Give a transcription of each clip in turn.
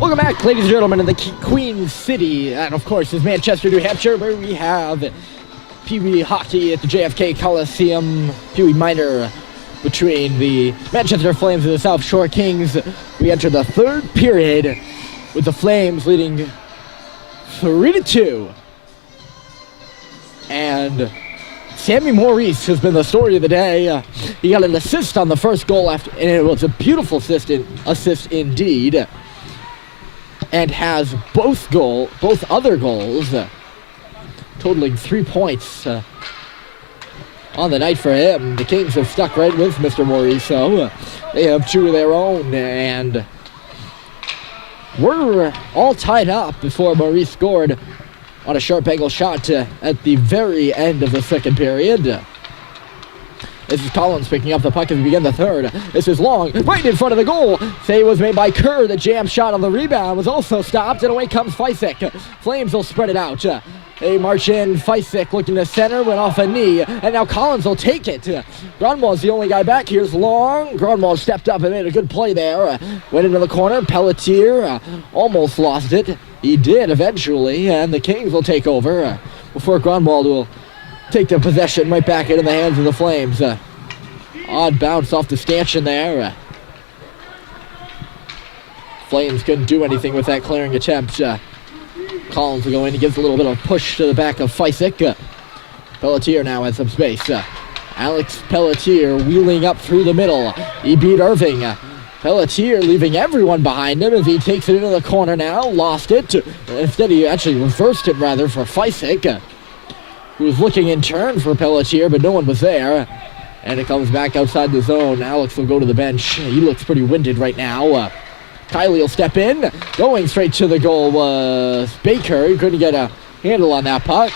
Welcome back, ladies and gentlemen, in the Queen City. And, of course, is Manchester, New Hampshire, where we have Pee Wee hockey at the JFK Coliseum. Pee Wee minor between the Manchester Flames and the South Shore Kings. We enter the third period with the Flames leading 3-2. And Sammy Maurice has been the story of the day. He got an assist on the first goal, and it was a beautiful assist indeed. And has both other goals, totaling 3 points on the night for him. The Kings have stuck right with Mr. Maurice, so they have two of their own, and we're all tied up before Maurice scored on a sharp angle shot at the very end of the second period. This is Collins picking up the puck as we begin the third. This is long, right in front of the goal. Save was made by Kerr. The jam shot on the rebound was also stopped, and away comes Fysick. Flames will spread it out. They march in. Fysick looking to center, went off a knee, and now Collins will take it. Grunwald's the only guy back. Here's Long. Grunwald stepped up and made a good play there. Went into the corner. Pelletier almost lost it. He did eventually, and the Kings will take over before Grunwald will take the possession right back into the hands of the Flames. Odd bounce off the stanchion there. Flames couldn't do anything with that clearing attempt. Collins will go in. He gives a little bit of push to the back of Fysick. Pelletier now has some space. Alex Pelletier wheeling up through the middle. He beat Irving. Pelletier leaving everyone behind him as he takes it into the corner now. Lost it. Instead, he actually reversed it rather for Fysick, who was looking in turn for Pelletier, but no one was there. And it comes back outside the zone. Alex will go to the bench. He looks pretty winded right now. Kylie will step in. Going straight to the goal was Baker. He couldn't get a handle on that puck.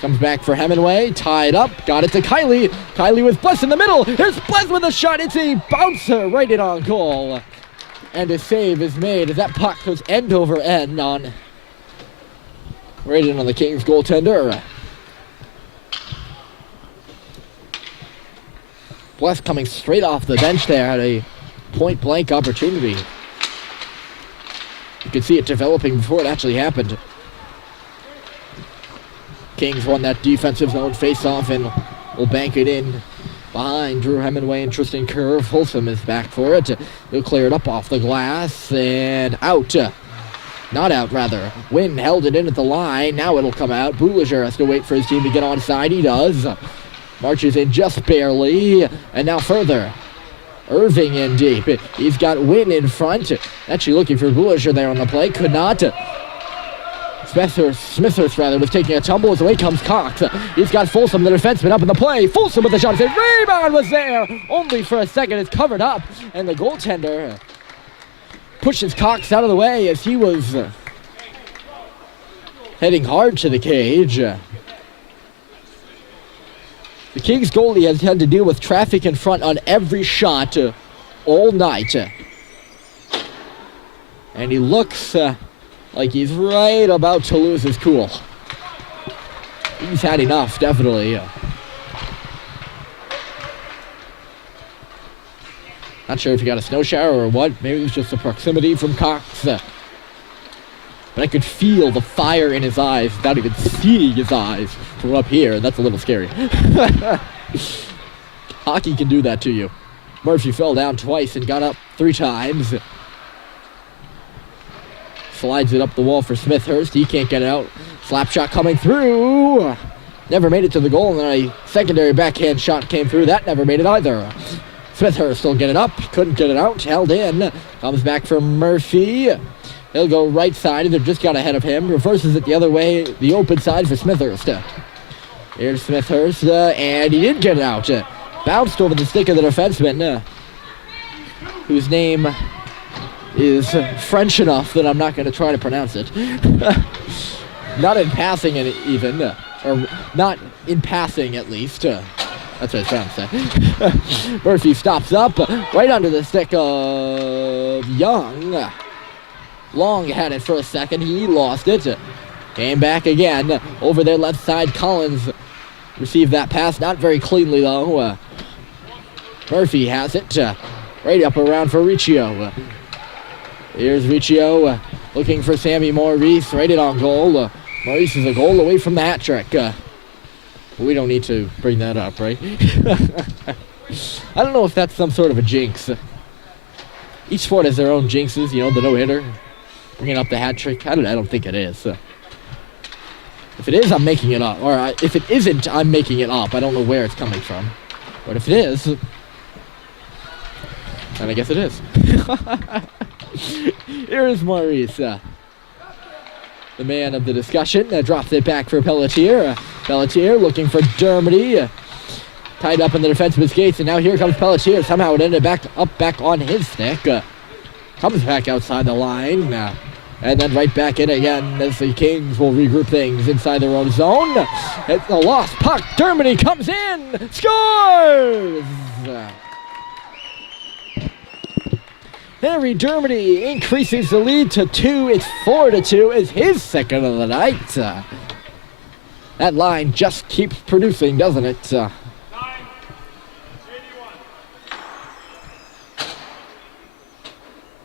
Comes back for Hemingway. Tied up. Got it to Kylie. Kylie with Bless in the middle. Here's Bless with a shot. It's a bouncer right in on goal. And a save is made as that puck goes end over end on right in on the Kings goaltender. Bless coming straight off the bench there had a point-blank opportunity. You could see it developing before it actually happened. Kings won that defensive zone face-off and will bank it in behind Drew Hemingway and Tristan Kerr. Folsom is back for it. He'll clear it up off the glass and out. Not out, rather. Wynn held it in at the line. Now it'll come out. Boulager has to wait for his team to get onside. He does. Marches in just barely, and now further. Irving in deep. He's got Wynn in front. Actually looking for Boulager there on the play. Could not. Smithers was taking a tumble as away comes Cox. He's got Folsom, the defenseman, up in the play. Folsom with the shot. His rebound was there. Only for a second. It's covered up, and the goaltender pushes Cox out of the way as he was heading hard to the cage. The Kings goalie has had to deal with traffic in front on every shot all night. And he looks like he's right about to lose his cool. He's had enough, definitely. Not sure if he got a snow shower or what. Maybe it was just the proximity from Cox. But I could feel the fire in his eyes without even seeing his eyes from up here. That's a little scary. Hockey can do that to you. Murphy fell down twice and got up 3 times. Slides it up the wall for Smithhurst. He can't get it out. Slap shot coming through. Never made it to the goal, and then a secondary backhand shot came through. That never made it either. Smithhurst will get it up. Couldn't get it out. Held in. Comes back for Murphy. He'll go right side. They've just got ahead of him. Reverses it the other way. The open side for Smithhurst. Here's Smithhurst, and he did get it out. Bounced over the stick of the defenseman, whose name is French enough that I'm not going to try to pronounce it. Not in passing even, or not in passing at least. That's what I was trying to say. Murphy stops up right under the stick of Young. Long had it for a second. He lost it. Came back again. Over their left side, Collins received that pass. Not very cleanly, though. Murphy has it. Right up around for Riccio. Here's Riccio. looking for Sammy Maurice, right in on goal. Maurice is a goal away from the hat trick. We don't need to bring that up, right? I don't know if that's some sort of a jinx. Each sport has their own jinxes, you know, the no-hitter, bringing up the hat trick. I don't think it is. If it is, I'm making it up. Or if it isn't, I'm making it up. I don't know where it's coming from. But if it is, then I guess it is. Here is Maurice, the man of the discussion. Drops it back for Pelletier. Pelletier looking for Dermody. Tied up in the defensive skates, and now here comes Pelletier. Somehow it ended back on his stick. Comes back outside the line. And then right back in again as the Kings will regroup things inside their own zone. It's a lost puck. Dermody comes in. Scores! Harry Dermody increases the lead to 2. It's 4-2. It's his second of the night. That line just keeps producing, doesn't it?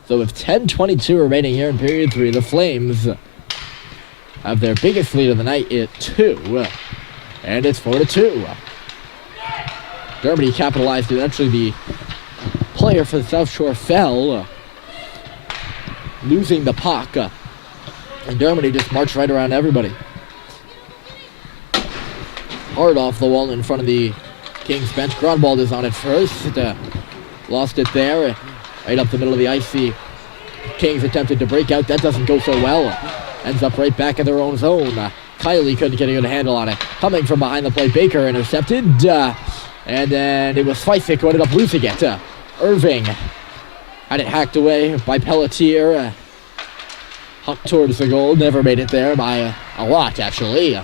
So with 10:22 remaining here in period 3, the Flames have their biggest lead of the night at 2. And it's 4-2. Dermody capitalized it. Actually, the player for the South Shore fell, losing the puck. And Dermody just marched right around everybody. Hard off the wall in front of the Kings bench. Grunwald is on it first. Lost it there. Right up the middle of the ice, the Kings attempted to break out. That doesn't go so well. Ends up right back in their own zone. Kylie couldn't get a good handle on it. Coming from behind the plate, Baker intercepted. And then it was Sveicik who ended up losing it. Irving had it hacked away by Pelletier. Hucked towards the goal. Never made it there by a lot, actually.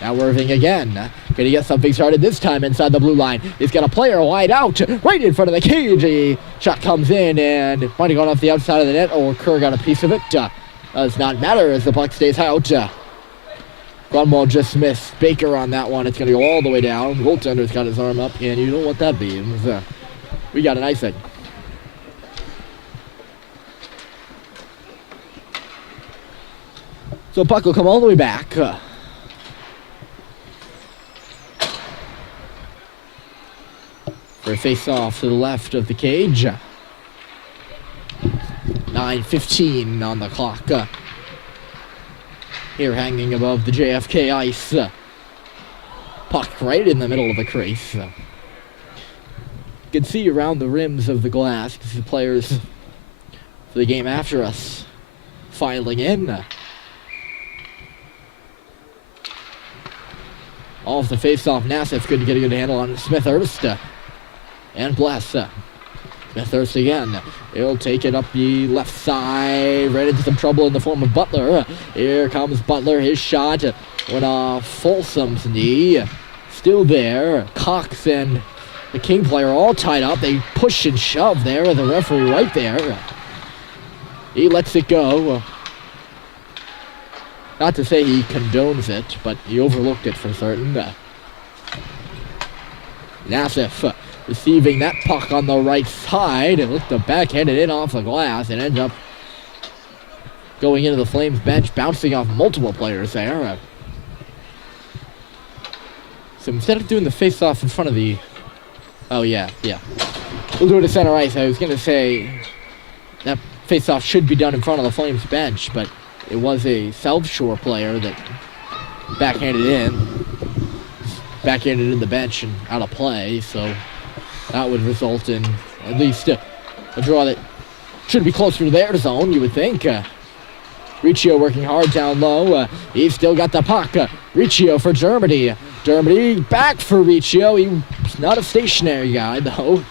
Now Irving again. Can he get something started this time inside the blue line? He's got a player wide out, right in front of the cage. The shot comes in and might have gone off the outside of the net, or Kerr got a piece of it. Does not matter as the puck stays out. Grunwald just missed Baker on that one. It's going to go all the way down. Goaltender's got his arm up, and you know what that means. We got an icing. So puck will come all the way back. For a face-off to the left of the cage. 9:15 on the clock. Here hanging above the JFK ice. Puck right in the middle of the crease. You can see around the rims of the glass because the players for the game after us filing in. Off the face-off, Nassif couldn't get a good handle on Smithhurst. And Bless. Smithhurst again. He'll take it up the left side. Right into some trouble in the form of Butler. Here comes Butler. His shot went off Folsom's knee. Still there. Cox and the King player all tied up. They push and shove there. The referee right there. He lets it go. Not to say he condones it, but he overlooked it for certain. Nassif receiving that puck on the right side and looked to backhand it in off the glass and ends up going into the Flames bench, bouncing off multiple players there. So instead of doing the face-off in front of the... Oh, yeah. We'll do it at center ice. I was going to say that face-off should be done in front of the Flames bench, but it was a South Shore player that backhanded in the bench and out of play, so that would result in at least a draw that should be closer to their zone, you would think. Riccio working hard down low. He's still got the puck. Riccio for Dermody. Dermody back for Riccio. He's not a stationary guy, though.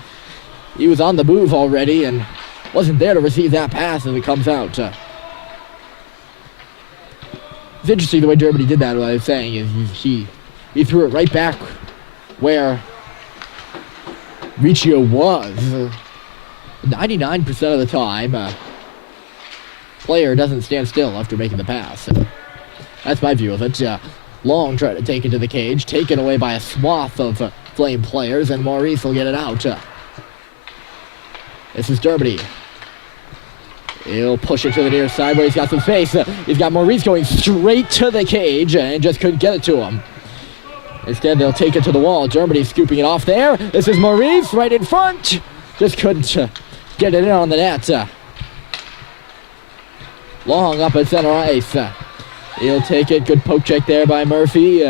He was on the move already and wasn't there to receive that pass as it comes out. It's interesting the way Dermody did that. What I was saying is he threw it right back where Riccio was. 99% of the time, player doesn't stand still after making the pass. That's my view of it. Long trying to take it to the cage, taken away by a swath of Flame players, and Maurice will get it out. This is Dermody. He'll push it to the near side where he's got some space. He's got Maurice going straight to the cage and just couldn't get it to him. Instead, they'll take it to the wall. Germany scooping it off there. This is Maurice right in front. Just couldn't get it in on the net. Long up at center ice. He'll take it. Good poke check there by Murphy.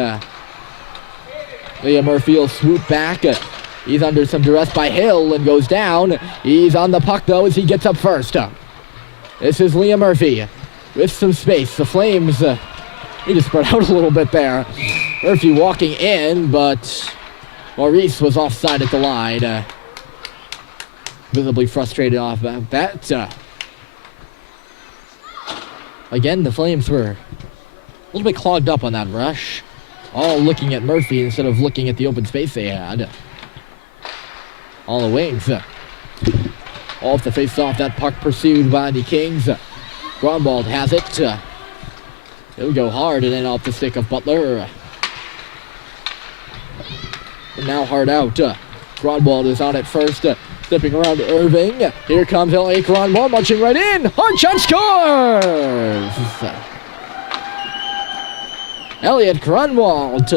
Leah Murphy will swoop back. He's under some duress by Hill and goes down. He's on the puck, though, as he gets up first. This is Leah Murphy with some space. The Flames need to spread out a little bit there. Murphy walking in, but Maurice was offside at the line. Visibly frustrated off that. Again, the Flames were a little bit clogged up on that rush. All looking at Murphy instead of looking at the open space they had. On the wings. Off the face-off, that puck pursued by the Kings. Grunwald has it. He'll go hard and then off the stick of Butler. And now hard out. Grunwald is on it first. Stepping around Irving. Here comes Elliot Grunwald marching right in. Hard shot scores! Elliot Grunwald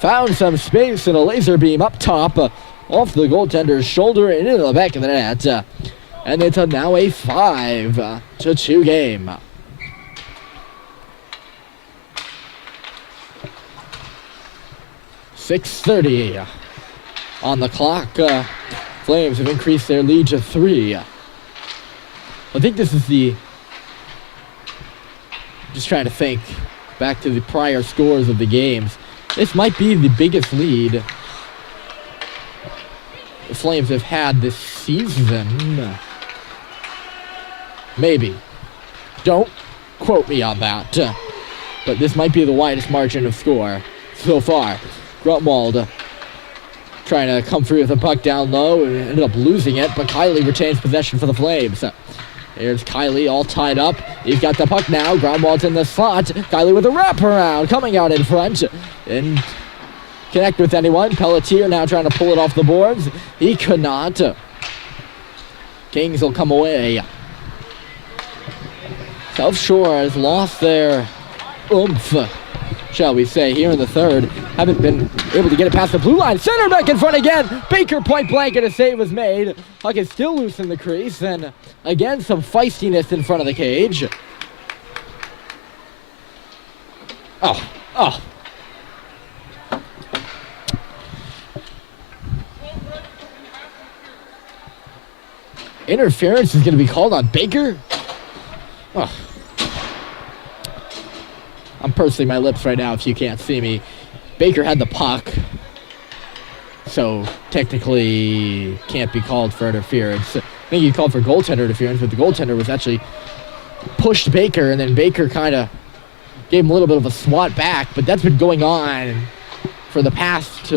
found some space in a laser beam up top. Off the goaltender's shoulder and into the back of the net. And it's now a 5-2 game. .6:30 on the clock. Flames have increased their lead to 3. I think this is just trying to think back to the prior scores of the games. This might be the biggest lead the Flames have had this season. Maybe. Don't quote me on that. But this might be the widest margin of score so far. Grunwald trying to come through with the puck down low and ended up losing it, but Kylie retains possession for the Flames. There's Kylie all tied up. He's got the puck now. Grunwald's in the slot. Kylie with a wraparound coming out in front. And connect with anyone. Pelletier now trying to pull it off the boards. He could not. Kings will come away. South Shore has lost their oomph, shall we say, here in the third. Haven't been able to get it past the blue line. Center back in front again. Baker point blank and a save was made. Puck is still loose in the crease. And again, some feistiness in front of the cage. Oh. Interference is going to be called on Baker. Oh. I'm pursing my lips right now if you can't see me. Baker had the puck, so technically can't be called for interference. I think he called for goaltender interference, but the goaltender was actually pushed Baker, and then Baker kind of gave him a little bit of a swat back, but that's been going on for the past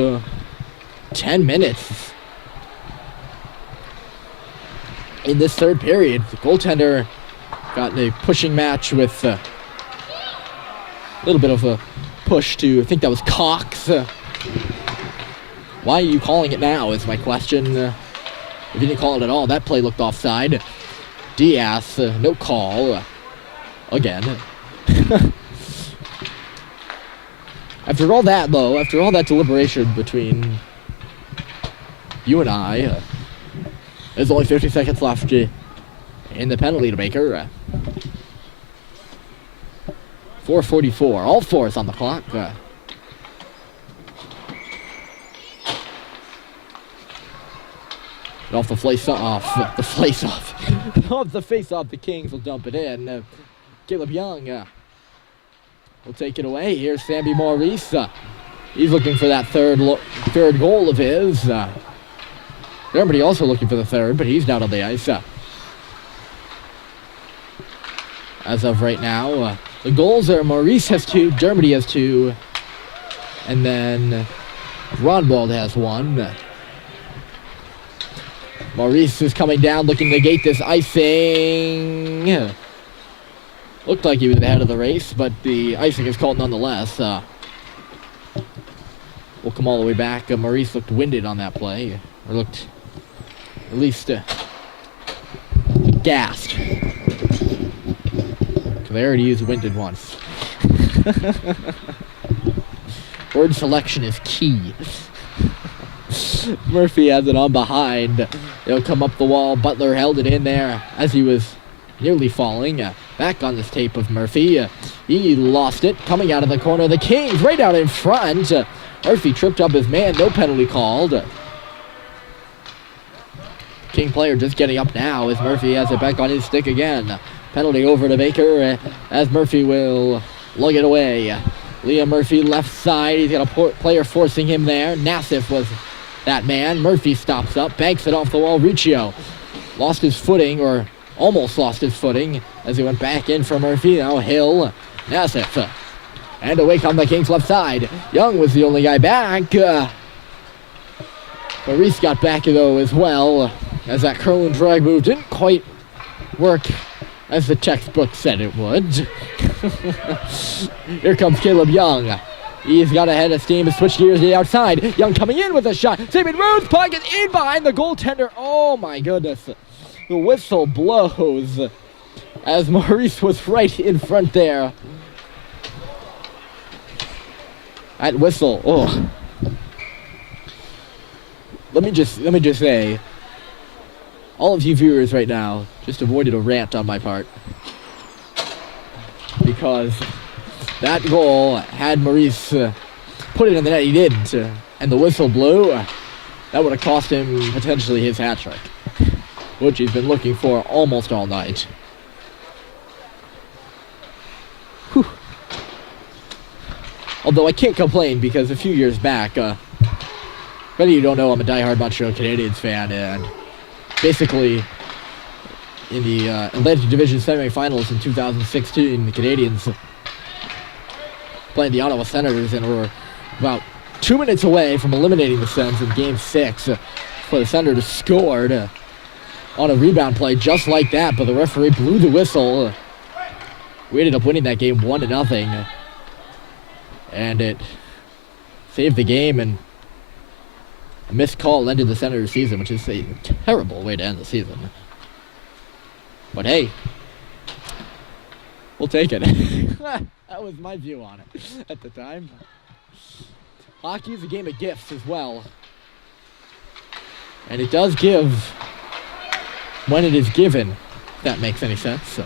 10 minutes. In this third period, the goaltender got in a pushing match with a little bit of a push to, I think that was Cox. Why are you calling it now is my question. If you didn't call it at all, that play looked offside. Diaz, no call. Again. After all that, though, after all that deliberation between you and I, there's only 50 seconds left in the penalty to Baker. 4:44. All fours on the clock. And off the face-off, off the face-off, the Kings will dump it in. Caleb Young will take it away. Here's Sammy Maurice. He's looking for that third goal of his. Germany also looking for the third, but he's down on the ice. As of right now, the goals are Maurice has 2, Germany has 2, and then Grunwald has 1. Maurice is coming down looking to gate this icing. Looked like he was ahead of the race, but the icing is called nonetheless. We'll come all the way back. Maurice looked winded on that play, or looked at least gassed. They already used winded once. Word selection is key. Murphy has it on behind. It'll come up the wall. Butler held it in there as he was nearly falling. Back on this tape of Murphy. He lost it. Coming out of the corner. The Kings right out in front. Murphy tripped up his man. No penalty called. King player just getting up now as Murphy has it back on his stick again. Penalty over to Baker as Murphy will lug it away. Liam Murphy left side. He's got a player forcing him there. Nassif was that man. Murphy stops up, banks it off the wall. Riccio lost his footing, or almost lost his footing, as he went back in for Murphy. Now Hill, Nassif. And away come the Kings left side. Young was the only guy back. Maurice got back though as well, as that curl and drag move didn't quite work as the textbook said it would. Here comes Caleb Young. He's got a head of steam to switch gears to the outside. Young coming in with a shot. David Rhodes pocket in behind the goaltender. Oh my goodness. The whistle blows as Maurice was right in front there. That whistle. Oh. Let me just say, all of you viewers right now just avoided a rant on my part, because that goal, had Maurice put it in the net, he didn't, and the whistle blew, that would have cost him potentially his hat trick, which he's been looking for almost all night. Whew. Although I can't complain, because a few years back, whether you don't know, I'm a diehard Montreal Canadiens fan, and basically in the Atlantic Division semifinals in 2016, the Canadiens playing the Ottawa Senators and were about 2 minutes away from eliminating the Sens in Game 6 before the Senators scored on a rebound play just like that, but the referee blew the whistle. We ended up winning that game 1-0, and it saved the game, and a missed call ended the Senators' season, which is a terrible way to end the season. But hey, we'll take it. That was my view on it at the time. Hockey is a game of gifts as well. And it does give when it is given, if that makes any sense. So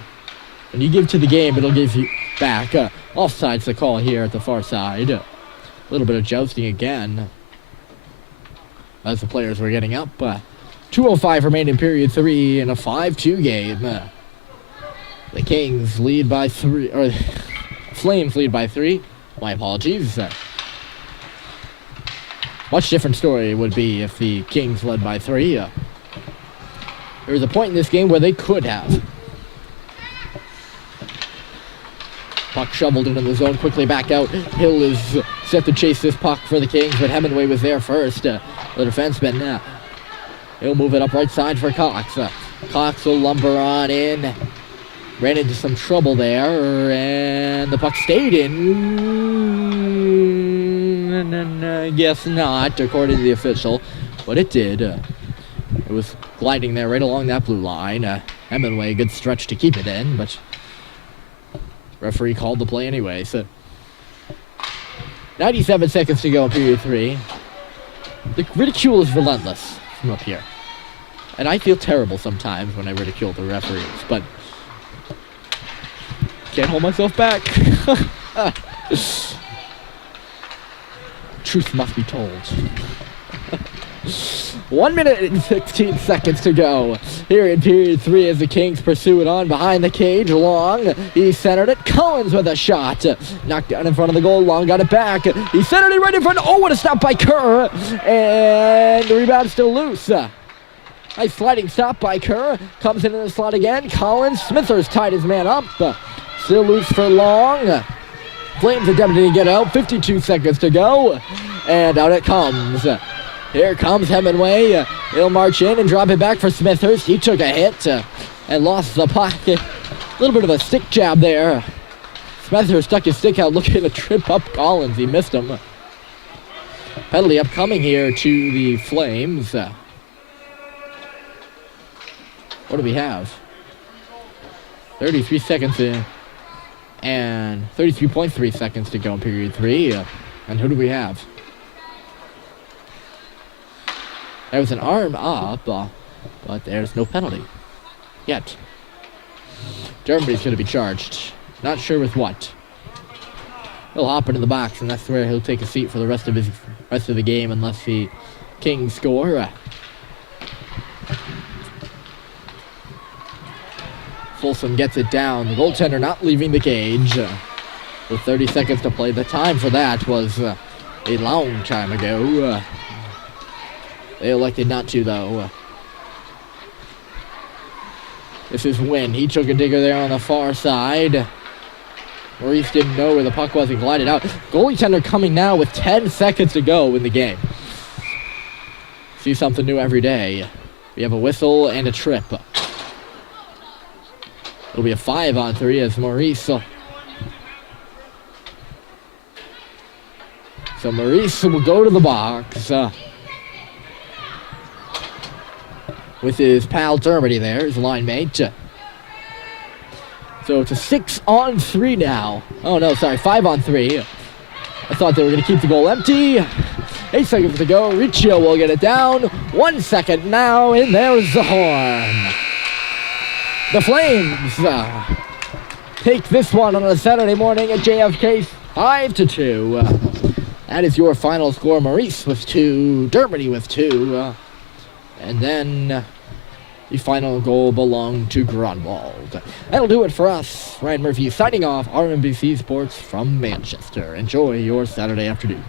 when you give to the game, it'll give you back. Offside's the call here at the far side. A little bit of jousting again as the players were getting up. 2:05 remain in period 3 in a 5-2 game. The Kings lead by 3, or Flames lead by 3. My apologies. Much different story it would be if the Kings led by 3. There was a point in this game where they could have. Puck shoveled into the zone, quickly back out. Hill is set to chase this puck for the Kings, but Hemingway was there first. The defenseman, he'll move it up right side for Cox. Cox will lumber on in. Ran into some trouble there, and the puck stayed in. I guess not, according to the official, but it did. It was gliding there right along that blue line. Hemingway, good stretch to keep it in, but referee called the play anyway. So 97 seconds to go in period 3. The ridicule is relentless from up here. And I feel terrible sometimes when I ridicule the referees, but can't hold myself back. Truth must be told. 1 minute and 16 seconds to go here in period 3 as the Kings pursue it on behind the cage. Long, he centered it. Collins with a shot. Knocked down in front of the goal. Long got it back. He centered it right in front. Oh, what a stop by Kerr. And the rebound still loose. Nice sliding stop by Kerr. Comes into the slot again. Collins. Smithers tied his man up. Still loose for Long. Flames attempting to get out. 52 seconds to go. And out it comes. Here comes Hemingway. He'll march in and drop it back for Smithers. He took a hit and lost the puck. A little bit of a stick jab there. Smithers stuck his stick out looking to trip up Collins. He missed him. Penalty upcoming here to the Flames. What do we have? 33 seconds in. And 33.3 seconds to go in period 3. And who do we have? There was an arm up, but there's no penalty yet. Germany's going to be charged. Not sure with what. He'll hop into the box, and that's where he'll take a seat for the rest of the game, unless the Kings score. Folsom gets it down. The goaltender not leaving the cage. With 30 seconds to play. The time for that was a long time ago. They elected not to, though. This is Wynn. He took a digger there on the far side. Maurice didn't know where the puck was and glided out. Goaltender coming now with 10 seconds to go in the game. See something new every day. We have a whistle and a trip. It'll be a 5-on-3 as Maurice. So Maurice will go to the box. With his pal Dermody there, his line mate. So it's a 6-on-3 now. Oh no, sorry, 5-on-3. I thought they were going to keep the goal empty. 8 seconds to go. Riccio will get it down. 1 second now, and there's the horn. The Flames take this one on a Saturday morning at JFK 5-2. That is your final score. Maurice with 2, Dermody with 2. And then the final goal belonged to Grunwald. That'll do it for us. Ryan Murphy signing off, RMBC Sports from Manchester. Enjoy your Saturday afternoon.